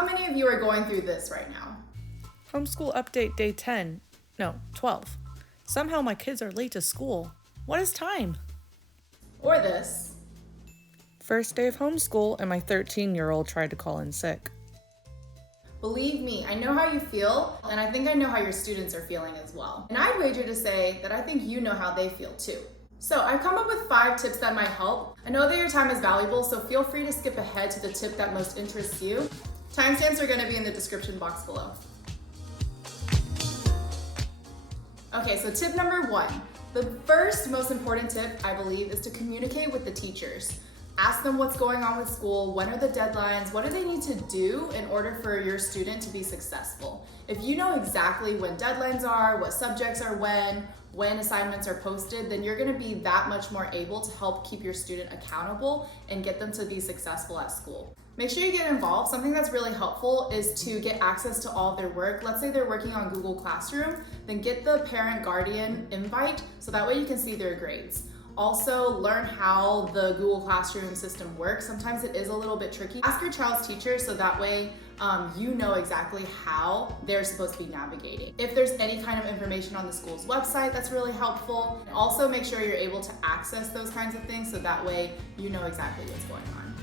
how many of you are going through this right now? Homeschool update day 10. No, 12. Somehow my kids are late to school. What is time? Or this. First day of homeschool and my 13-year-old tried to call in sick. Believe me, I know how you feel, and I think I know how your students are feeling as well. And I'd wager to say that I think you know how they feel too. So I've come up with 5 tips that might help. I know that your time is valuable, so feel free to skip ahead to the tip that most interests you. Timestamps are going to be in the description box below. Okay, so tip number 1. The first most important tip, I believe, is to communicate with the teachers. Ask them what's going on with school, when are the deadlines, what do they need to do in order for your student to be successful. If you know exactly when deadlines are, what subjects are when assignments are posted, then you're gonna be that much more able to help keep your student accountable and get them to be successful at school. Make sure you get involved. Something that's really helpful is to get access to all of their work. Let's say they're working on Google Classroom, then get the parent-guardian invite so that way you can see their grades. Also, learn how the Google Classroom system works. Sometimes it is a little bit tricky. Ask your child's teacher so that way you know exactly how they're supposed to be navigating. If there's any kind of information on the school's website, that's really helpful. And also make sure you're able to access those kinds of things so that way you know exactly what's going on.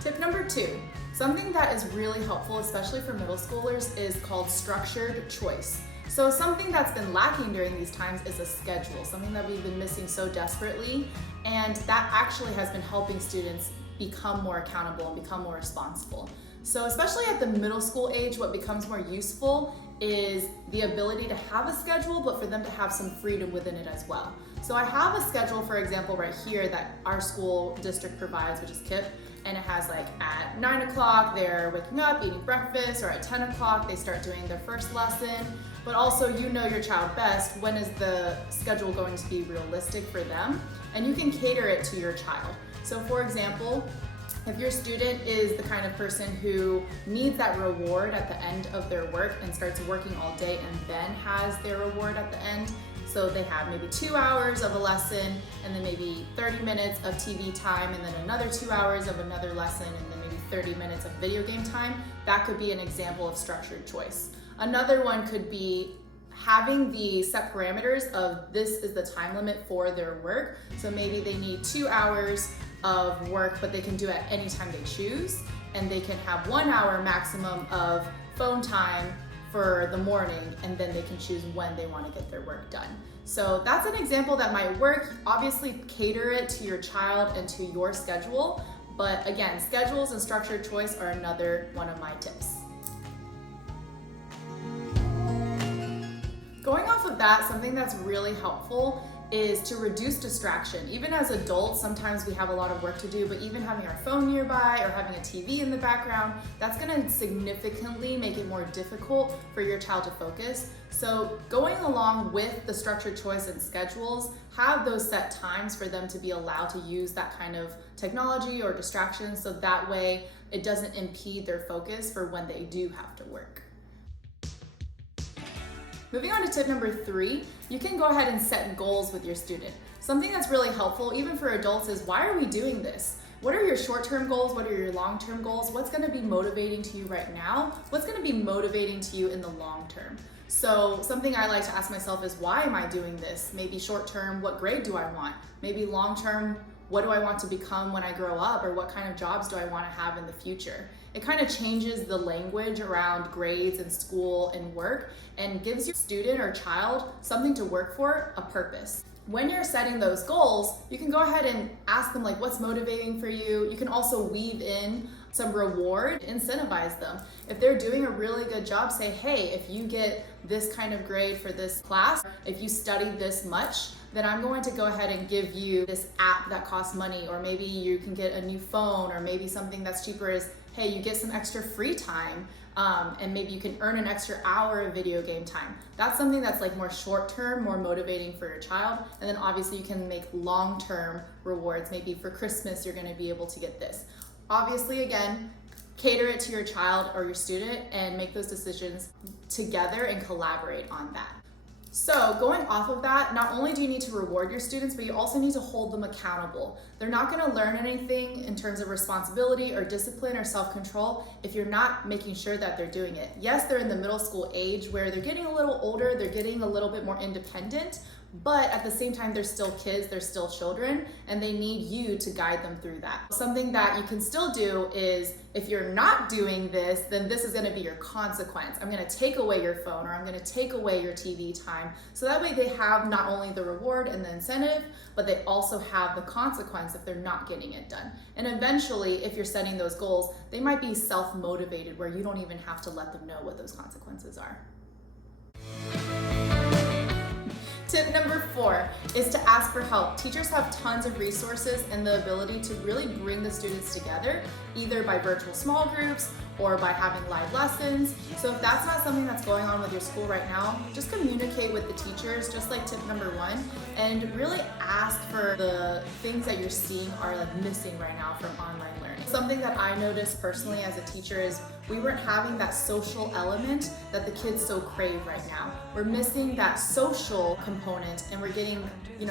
Tip number 2. Something that is really helpful, especially for middle schoolers, is called structured choice. So something that's been lacking during these times is a schedule, something that we've been missing so desperately, and that actually has been helping students become more accountable and become more responsible. So especially at the middle school age, what becomes more useful is the ability to have a schedule, but for them to have some freedom within it as well. So I have a schedule, for example, right here that our school district provides, which is KIPP, and it has like at 9 o'clock, they're waking up, eating breakfast, or at 10 o'clock, they start doing their first lesson. But also, you know your child best. When is the schedule going to be realistic for them? And you can cater it to your child. So for example, if your student is the kind of person who needs that reward at the end of their work and starts working all day and then has their reward at the end, so they have maybe 2 hours of a lesson and then maybe 30 minutes of TV time and then another 2 hours of another lesson and then maybe 30 minutes of video game time, that could be an example of structured choice. Another one could be having the set parameters of this is the time limit for their work. So maybe they need 2 hours of work, but they can do it at any time they choose. And they can have 1 hour maximum of phone time for the morning, and then they can choose when they want to get their work done. So that's an example that might work. Obviously, cater it to your child and to your schedule. But again, schedules and structured choice are another one of my tips. Going off of that, something that's really helpful is to reduce distraction. Even as adults, sometimes we have a lot of work to do, but even having our phone nearby or having a TV in the background, that's gonna significantly make it more difficult for your child to focus. So going along with the structured choice and schedules, have those set times for them to be allowed to use that kind of technology or distraction so that way it doesn't impede their focus for when they do have to work. Moving on to tip number 3, you can go ahead and set goals with your student. Something that's really helpful, even for adults, is why are we doing this? What are your short-term goals? What are your long-term goals? What's gonna be motivating to you right now? What's gonna be motivating to you in the long term? So something I like to ask myself is, why am I doing this? Maybe short-term, what grade do I want? Maybe long-term, what do I want to become when I grow up, or what kind of jobs do I want to have in the future? It kind of changes the language around grades and school and work and gives your student or child something to work for, a purpose. When you're setting those goals, you can go ahead and ask them like, what's motivating for you? You can also weave in some reward, incentivize them. If they're doing a really good job, say, hey, if you get this kind of grade for this class, if you study this much, then I'm going to go ahead and give you this app that costs money, or maybe you can get a new phone, or maybe something that's cheaper is, hey, you get some extra free time, and maybe you can earn an extra hour of video game time. That's something that's like more short-term, more motivating for your child. And then obviously you can make long-term rewards. Maybe for Christmas, you're gonna be able to get this. Obviously, again, cater it to your child or your student and make those decisions together and collaborate on that. So going off of that, not only do you need to reward your students, but you also need to hold them accountable. They're not going to learn anything in terms of responsibility or discipline or self-control if you're not making sure that they're doing it. Yes, they're in the middle school age where they're getting a little older, they're getting a little bit more independent, but at the same time, they're still kids, they're still children, and they need you to guide them through that. Something that you can still do is, if you're not doing this, then this is gonna be your consequence. I'm gonna take away your phone, or I'm gonna take away your TV time. So that way they have not only the reward and the incentive, but they also have the consequence if they're not getting it done. And eventually, if you're setting those goals, they might be self-motivated where you don't even have to let them know what those consequences are. Tip number 4 is to ask for help. Teachers have tons of resources and the ability to really bring the students together, either by virtual small groups or by having live lessons. So if that's not something that's going on with your school right now, just communicate with the teachers, just like tip number 1, and really ask for the things that you're seeing are missing right now from online learning. Something that I noticed personally as a teacher is we weren't having that social element that the kids so crave right now. We're missing that social component, and we're getting,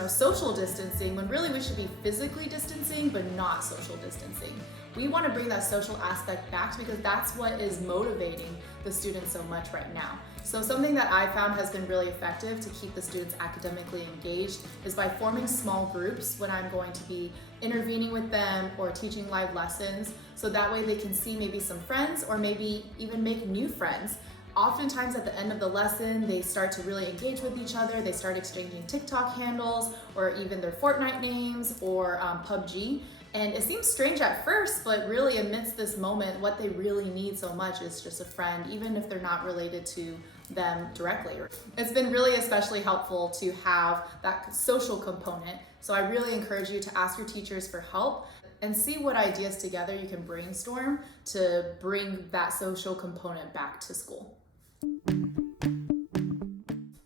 social distancing when really we should be physically distancing, but not social distancing. We want to bring that social aspect back because that's what is motivating the students so much right now. So something that I found has been really effective to keep the students academically engaged is by forming small groups when I'm going to be intervening with them or teaching live lessons, so that way they can see maybe some friends or maybe even make new friends. Oftentimes at the end of the lesson, they start to really engage with each other. They start exchanging TikTok handles or even their Fortnite names or PUBG. And it seems strange at first, but really amidst this moment, what they really need so much is just a friend, even if they're not related to them directly. It's been really especially helpful to have that social component. So I really encourage you to ask your teachers for help and see what ideas together you can brainstorm to bring that social component back to school.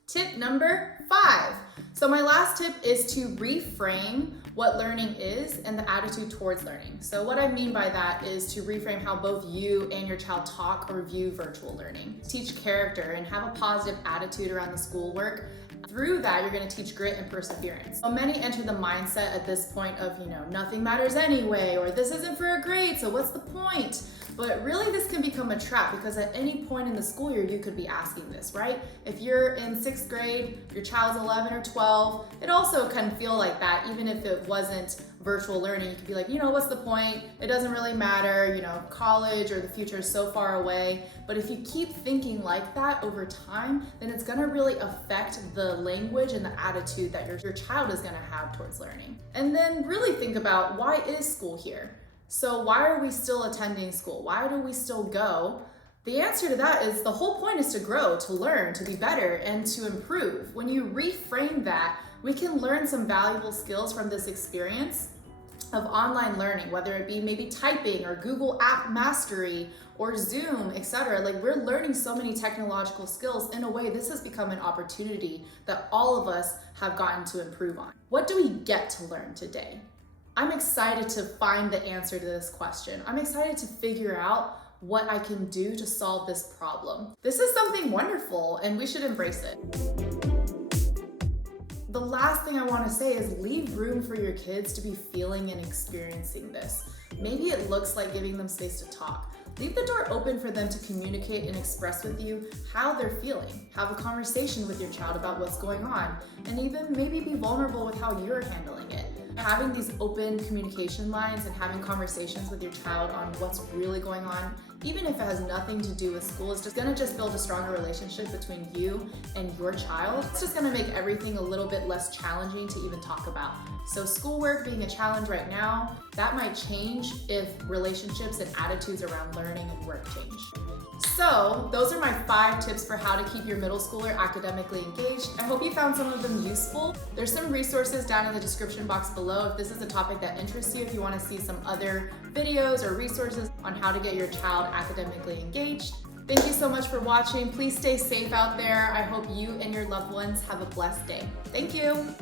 Tip number 5. So my last tip is to reframe what learning is and the attitude towards learning. So what I mean by that is to reframe how both you and your child talk or view virtual learning. Teach character and have a positive attitude around the schoolwork. Through that, you're going to teach grit and perseverance. So many enter the mindset at this point of, nothing matters anyway, or this isn't for a grade, so what's the point? But really this can become a trap because at any point in the school year, you could be asking this, right? If you're in 6th grade, your child's 11 or 12, it also can feel like that. Even if it wasn't virtual learning, you could be like, what's the point? It doesn't really matter, college or the future is so far away. But if you keep thinking like that over time, then it's gonna really affect the language and the attitude that your child is gonna have towards learning. And then really think about, why is school here? So why are we still attending school? Why do we still go? The answer to that is the whole point is to grow, to learn, to be better, and to improve. When you reframe that, we can learn some valuable skills from this experience of online learning, whether it be maybe typing or Google App Mastery or Zoom, etc. We're learning so many technological skills. In a way, this has become an opportunity that all of us have gotten to improve on. What do we get to learn today? I'm excited to find the answer to this question. I'm excited to figure out what I can do to solve this problem. This is something wonderful and we should embrace it. The last thing I want to say is leave room for your kids to be feeling and experiencing this. Maybe it looks like giving them space to talk. Leave the door open for them to communicate and express with you how they're feeling. Have a conversation with your child about what's going on, and even maybe be vulnerable with how you're handling it. Having these open communication lines and having conversations with your child on what's really going on, even if it has nothing to do with school, is just gonna build a stronger relationship between you and your child. It's just gonna make everything a little bit less challenging to even talk about. So schoolwork being a challenge right now, that might change if relationships and attitudes around learning and work change. So those are my 5 tips for how to keep your middle schooler academically engaged. I hope you found some of them useful. There's some resources down in the description box below if this is a topic that interests you, if you want to see some other videos or resources on how to get your child academically engaged. Thank you so much for watching. Please stay safe out there. I hope you and your loved ones have a blessed day. Thank you.